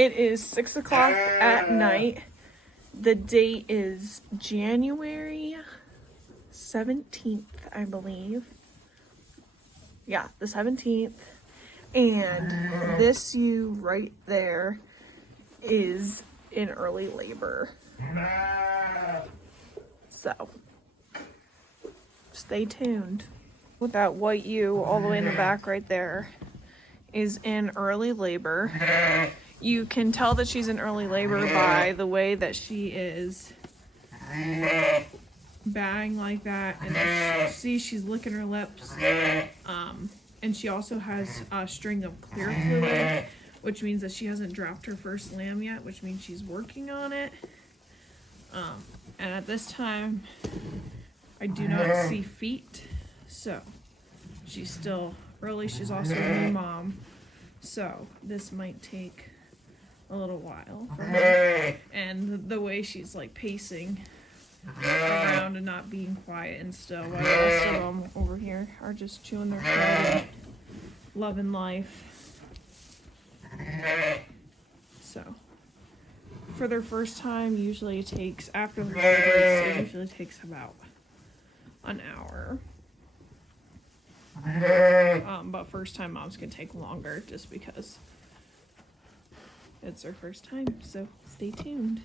It is 6 o'clock at night. The date is January 17th, I believe. Yeah, the 17th. And this ewe right there is in early labor. So, stay tuned. With that white ewe all the way in the back right there is in early labor. You can tell that she's in early labor by the way that she is baaing like that, and see she's licking her lips. And she also has a string of clear fluid, which means that she hasn't dropped her first lamb yet, which means she's working on it. And at this time, I do not see feet, so she's still early. She's also a new mom, so this might take a little while for her. And the way she's like pacing around and not being quiet and still, while the rest of them over here are just chewing their food and loving life. So, for their first time, usually it takes, after the holidays, it usually takes about an hour. But first time moms can take longer just because it's their first time, so stay tuned.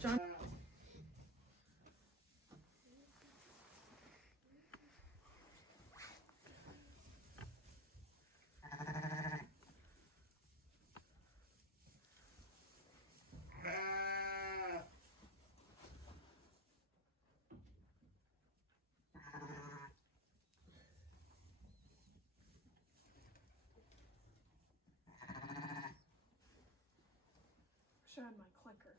John. Should have my clicker.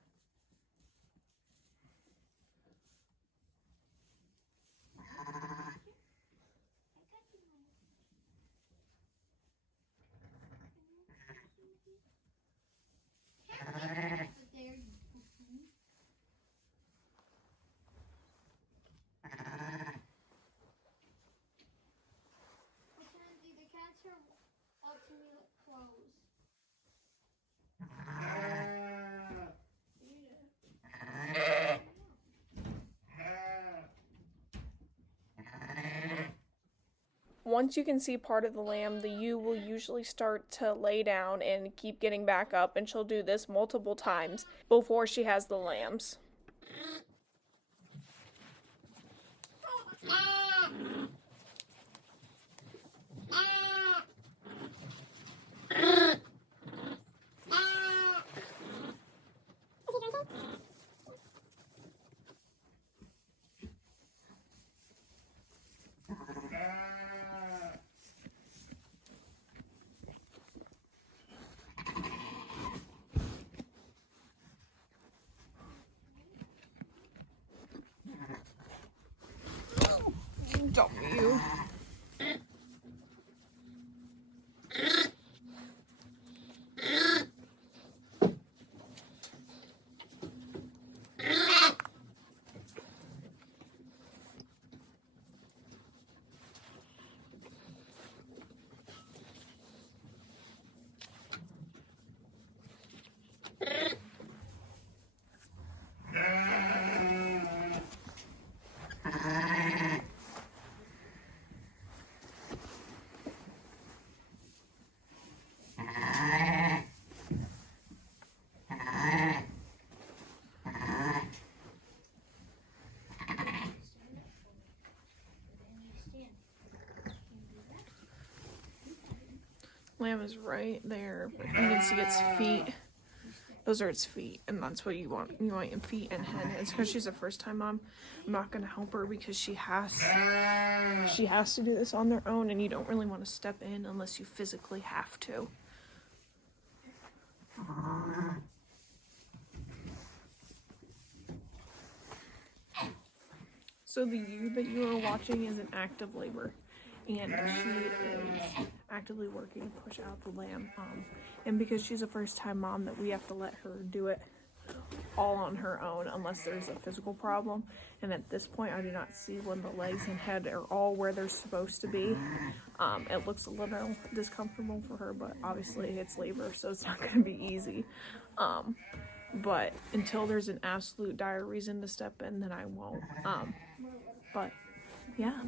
Once you can see part of the lamb, the ewe will usually start to lay down and keep getting back up, and she'll do this multiple times before she has the lambs. Dumb you. Lamb is right there, but you can see its feet. Those are its feet, and that's what you want. You want your feet and head. It's because she's a first-time mom. I'm not gonna help her because she has to do this on their own, and you don't really want to step in unless you physically have to. So the ewe that you are watching is in active labor, and she is actively working to push out the lamb. And because she's a first-time mom, that we have to let her do it all on her own unless there's a physical problem. And at this point, I do not see when the legs and head are all where they're supposed to be. It looks a little discomfortable for her, but obviously it's labor, so it's not going to be easy. But until there's an absolute dire reason to step in, then I won't. But yeah.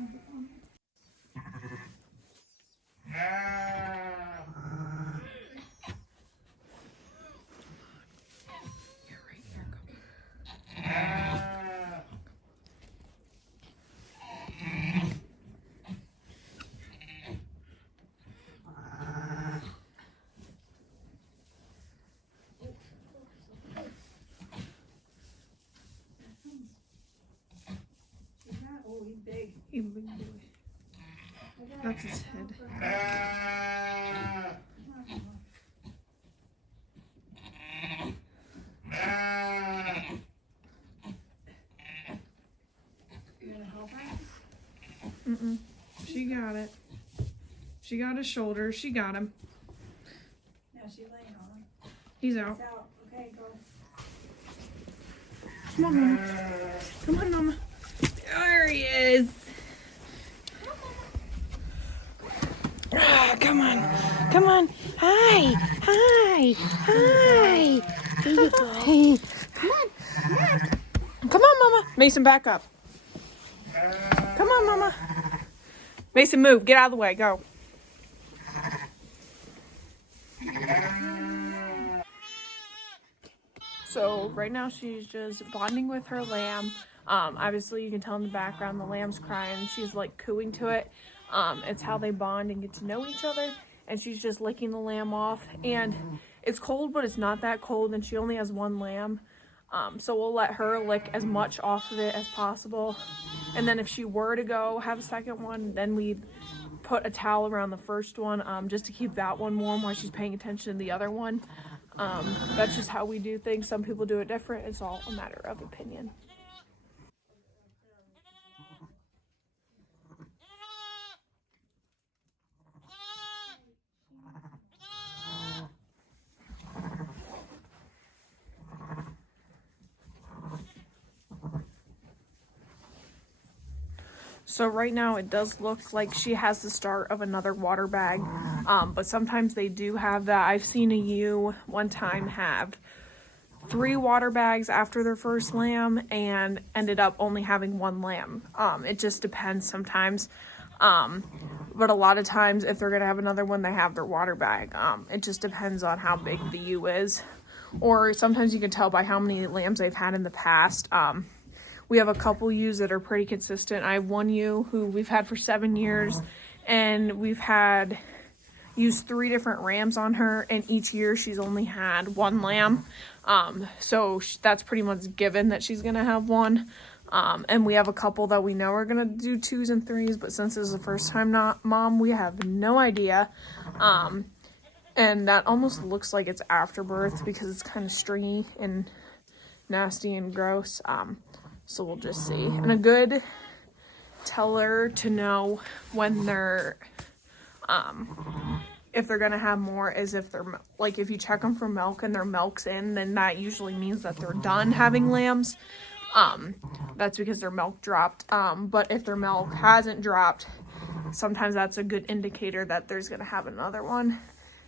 He's big. He's a big boy. That's his head. You gonna help her? Mm-mm. She got it. She got his shoulder. She got him. Yeah, she's laying on him. He's out. It's out. Okay, go. Come on, Mama. Come on, Mama. There he is. Ah, come on. Come on. Hi. Hi. Hi. There you go. Hey. Come on. Come on, Mama. Mason, back up. Come on, Mama. Mason, move. Get out of the way. Go. So right now she's just bonding with her lamb. Obviously you can tell in the background the lamb's crying. She's like cooing to it. It's how they bond and get to know each other. And she's just licking the lamb off. And it's cold, but it's not that cold. And she only has one lamb. So we'll let her lick as much off of it as possible. And then if she were to go have a second one, then we'd put a towel around the first one just to keep that one warm while she's paying attention to the other one. That's just how we do things. Some people do it different. It's all a matter of opinion. So right now it does look like she has the start of another water bag, but sometimes they do have that. I've seen a ewe one time have 3 water bags after their first lamb and ended up only having 1 lamb. It just depends sometimes, but a lot of times if they're gonna have another one, they have their water bag. It just depends on how big the ewe is, or sometimes you can tell by how many lambs they've had in the past. We have a couple ewes that are pretty consistent. I have one ewe who we've had for 7 years, and we've had used 3 different rams on her, and each year she's only had 1 lamb. So that's pretty much given that she's gonna have 1. And we have a couple that we know are gonna do 2s and 3s, but since this is the first time mom, we have no idea. And that almost looks like it's afterbirth because it's kind of stringy and nasty and gross. So we'll just see. And a good teller to know when they're, if they're gonna have more is if they're, like if you check them for milk and their milk's in, then that usually means that they're done having lambs. That's because their milk dropped. But if their milk hasn't dropped, sometimes that's a good indicator that there's gonna have another one.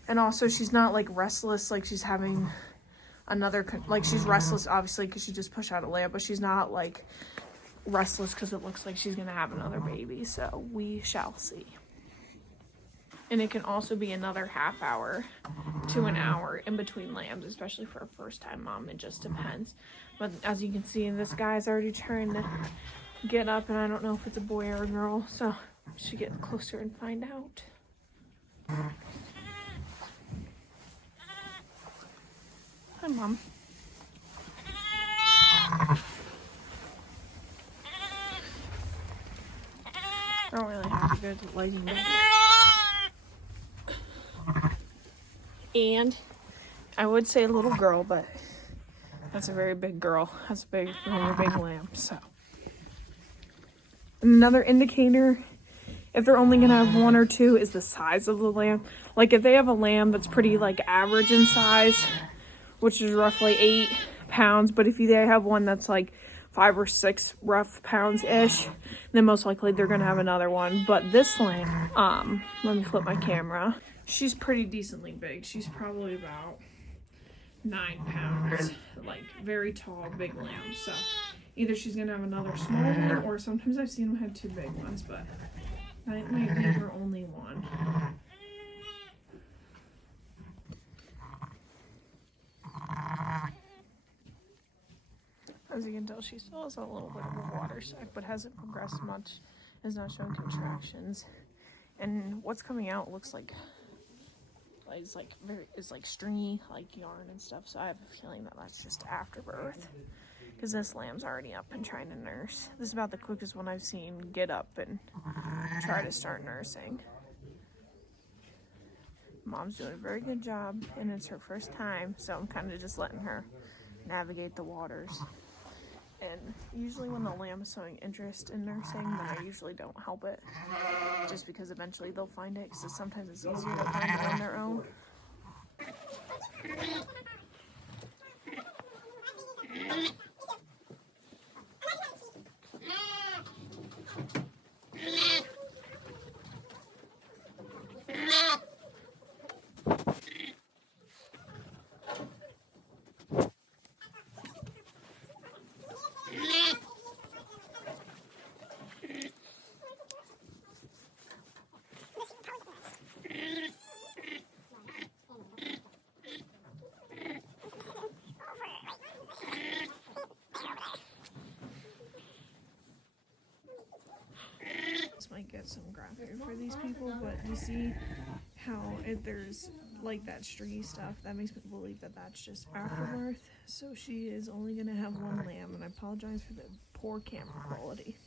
And also she's not like restless, like she's having another, like she's restless obviously because she just pushed out a lamb, but she's not like restless because it looks like she's gonna have another baby. So we shall see. And it can also be another half hour to an hour in between lambs, especially for a first time mom. It just depends. But as you can see, this guy's already trying to get up, and I don't know if it's a boy or a girl, so we should get closer and find out. Hi, Mom. I don't really have a good lighting back. And I would say a little girl, but that's a very big girl. That's a very big lamb. So another indicator, if they're only gonna have one or two, is the size of the lamb. Like if they have a lamb that's pretty like average in size, which is roughly 8 pounds, but if they have one that's like 5 or 6 rough pounds ish, then most likely they're gonna have another one. But this lamb, let me flip my camera. She's pretty decently big. She's probably about 9 pounds, like very tall, big lamb. So either she's gonna have another small one, or sometimes I've seen them have 2 big ones, but that might be her only one. As you can tell, she still has a little bit of a water sac, but hasn't progressed much, is not showing contractions. And what's coming out looks like is like stringy, like yarn and stuff. So I have a feeling that that's just after birth, because this lamb's already up and trying to nurse. This is about the quickest one I've seen get up and try to start nursing. Mom's doing a very good job, and it's her first time, so I'm kind of just letting her navigate the waters. And usually when the lamb is showing interest in nursing, then I usually don't help it, just because eventually they'll find it, because sometimes it's easier to find it on their own. This might get some graphic for these people, but you see how there's like that stringy stuff. That makes me believe that that's just after birth. So she is only gonna have one lamb, and I apologize for the poor camera quality.